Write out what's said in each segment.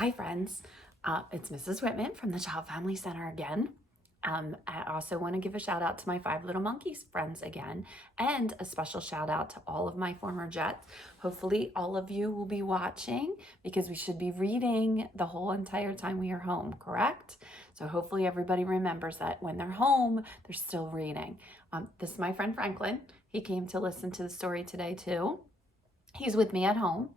Hi, friends. It's Mrs. Wittmann from the Child Family Center again. I also want to give a shout out to my 5 Little Monkeys friends again, and a special shout out to all of my former Jets. Hopefully all of you will be watching because we should be reading the whole entire time we are home, correct? So hopefully everybody remembers that when they're home, they're still reading. This is my friend Franklin. He came to listen to the story today too. He's with me at home.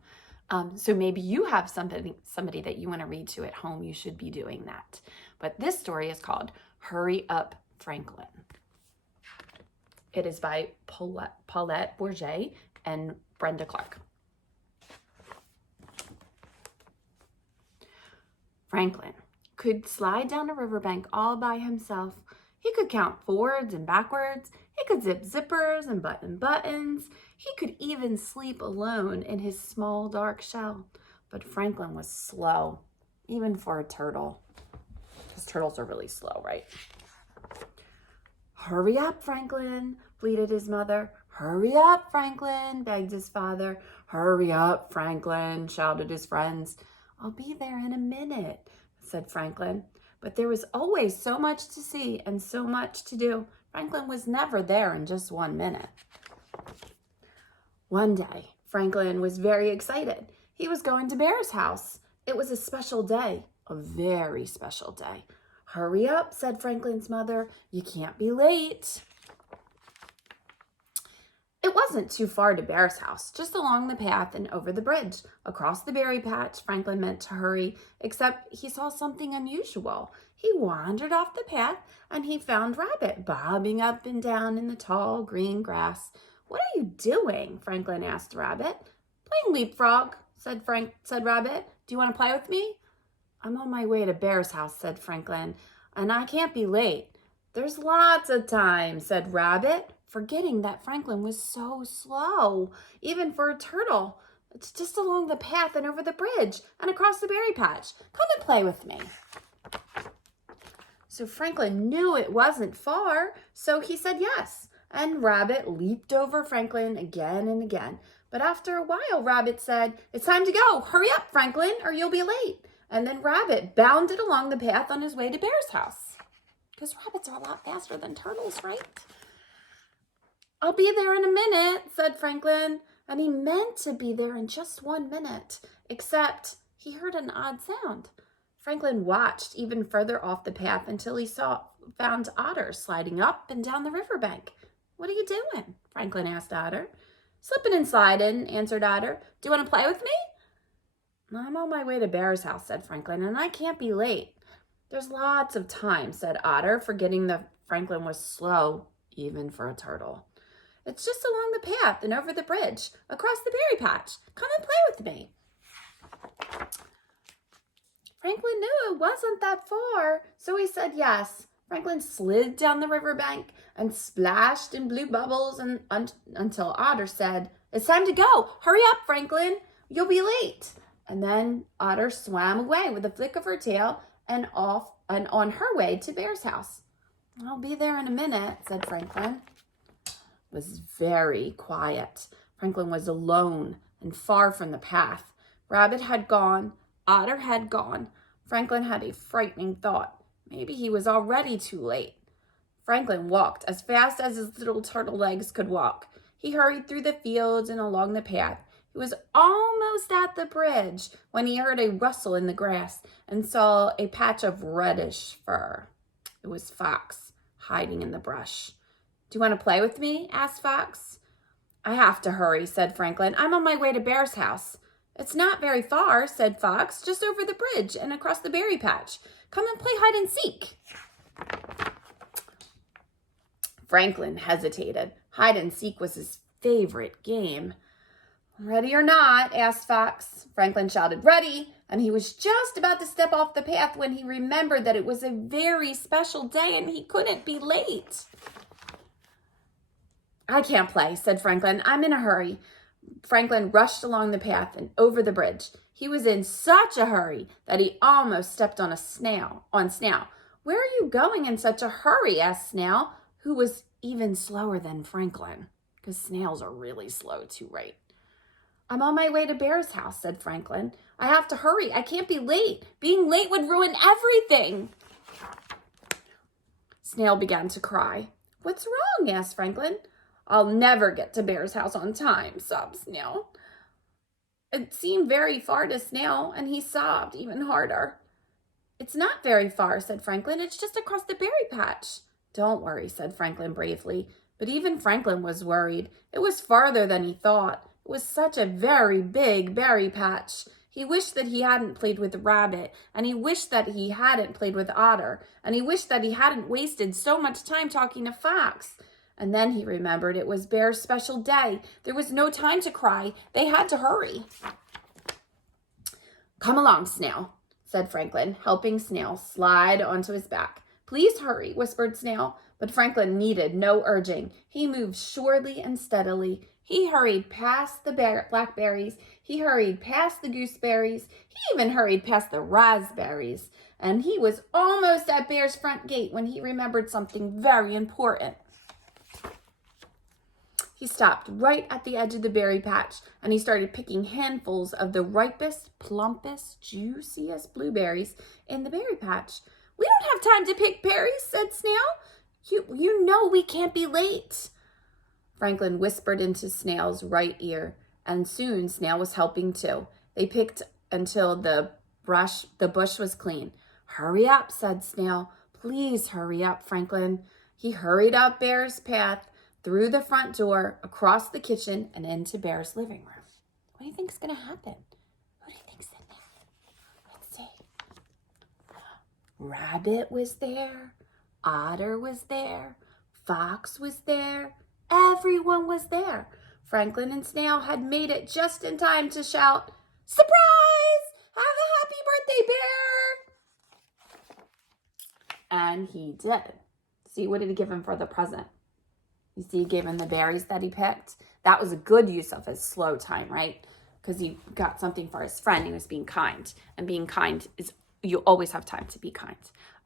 So maybe you have somebody that you want to read to at home. You should be doing that. But this story is called Hurry Up, Franklin. It is by Paulette Bourget and Brenda Clark. Franklin could slide down a riverbank all by himself. He could count forwards and backwards. He could zip zippers and button buttons. He could even sleep alone in his small dark shell. But Franklin was slow, even for a turtle. Because turtles are really slow, right? Hurry up, Franklin, bleated his mother. Hurry up, Franklin, begged his father. Hurry up, Franklin, shouted his friends. I'll be there in a minute, said Franklin. But there was always so much to see and so much to do. Franklin was never there in just 1 minute. One day, Franklin was very excited. He was going to Bear's house. It was a special day, a very special day. Hurry up, said Franklin's mother. You can't be late. It wasn't too far to Bear's house, just along the path and over the bridge. Across the berry patch, Franklin meant to hurry, except he saw something unusual. He wandered off the path and he found Rabbit bobbing up and down in the tall green grass. What are you doing? Franklin asked Rabbit. Playing leapfrog, said Rabbit. Do you want to play with me? I'm on my way to Bear's house, said Franklin, and I can't be late. There's lots of time, said Rabbit, forgetting that Franklin was so slow, even for a turtle. It's just along the path and over the bridge and across the berry patch. Come and play with me. So Franklin knew it wasn't far, so he said yes. And Rabbit leaped over Franklin again and again. But after a while, Rabbit said, it's time to go. Hurry up, Franklin, or you'll be late. And then Rabbit bounded along the path on his way to Bear's house. Because rabbits are a lot faster than turtles, right? I'll be there in a minute, said Franklin. And he meant to be there in just 1 minute, except he heard an odd sound. Franklin watched even further off the path until he found Otter sliding up and down the riverbank. What are you doing? Franklin asked Otter. Slipping and sliding, answered Otter. Do you want to play with me? I'm on my way to Bear's house, said Franklin, and I can't be late. There's lots of time, said Otter, forgetting that Franklin was slow, even for a turtle. It's just along the path and over the bridge, across the berry patch. Come and play with me. Franklin knew it wasn't that far, so he said yes. Franklin slid down the riverbank and splashed in blue bubbles until Otter said, it's time to go. Hurry up, Franklin. You'll be late. And then Otter swam away with a flick of her tail and on her way to Bear's house. I'll be there in a minute, said Franklin. It was very quiet. Franklin was alone and far from the path. Rabbit had gone. Otter had gone. Franklin had a frightening thought. Maybe he was already too late. Franklin walked as fast as his little turtle legs could walk. He hurried through the fields and along the path. He was almost at the bridge when he heard a rustle in the grass and saw a patch of reddish fur. It was Fox hiding in the brush. Do you want to play with me? Asked Fox. I have to hurry, said Franklin. I'm on my way to Bear's house. It's not very far, said Fox, just over the bridge and across the berry patch. Come and play hide and seek. Franklin hesitated. Hide and seek was his favorite game. Ready or not? Asked Fox. Franklin shouted, ready, and he was just about to step off the path when he remembered that it was a very special day and he couldn't be late. I can't play, said Franklin. I'm in a hurry. Franklin rushed along the path and over the bridge. He was in such a hurry that he almost stepped on Snail. Where are you going in such a hurry? Asked Snail, who was even slower than Franklin, because snails are really slow too, right? I'm on my way to Bear's house, said Franklin. I have to hurry. I can't be late. Being late would ruin everything. Snail began to cry. What's wrong? Asked Franklin. I'll never get to Bear's house on time, sobbed Snail. It seemed very far to Snail, and he sobbed even harder. It's not very far, said Franklin. It's just across the berry patch. Don't worry, said Franklin bravely. But even Franklin was worried. It was farther than he thought. It was such a very big berry patch. He wished that he hadn't played with Rabbit, and he wished that he hadn't played with Otter, and he wished that he hadn't wasted so much time talking to Fox. And then he remembered it was Bear's special day. There was no time to cry. They had to hurry. Come along, Snail, said Franklin, helping Snail slide onto his back. Please hurry, whispered Snail, but Franklin needed no urging. He moved surely and steadily. He hurried past the blackberries. He hurried past the gooseberries. He even hurried past the raspberries. And he was almost at Bear's front gate when he remembered something very important. He stopped right at the edge of the berry patch, and he started picking handfuls of the ripest, plumpest, juiciest blueberries in the berry patch. We don't have time to pick berries, said Snail. You know we can't be late. Franklin whispered into Snail's right ear, and soon Snail was helping too. They picked until the bush was clean. Hurry up, said Snail. Please hurry up, Franklin. He hurried up Bear's path, through the front door, across the kitchen, and into Bear's living room. What do you think's going to happen? Who do you think's in there? Let's see. Rabbit was there. Otter was there. Fox was there. Everyone was there. Franklin and Snail had made it just in time to shout, Surprise! Have a happy birthday, Bear! And he did. See, what did he give him for the present? You see, he gave him the berries that he picked. That was a good use of his slow time, right? Because he got something for his friend. He was being kind. And being kind is, you always have time to be kind.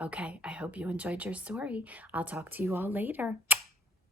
Okay, I hope you enjoyed your story. I'll talk to you all later.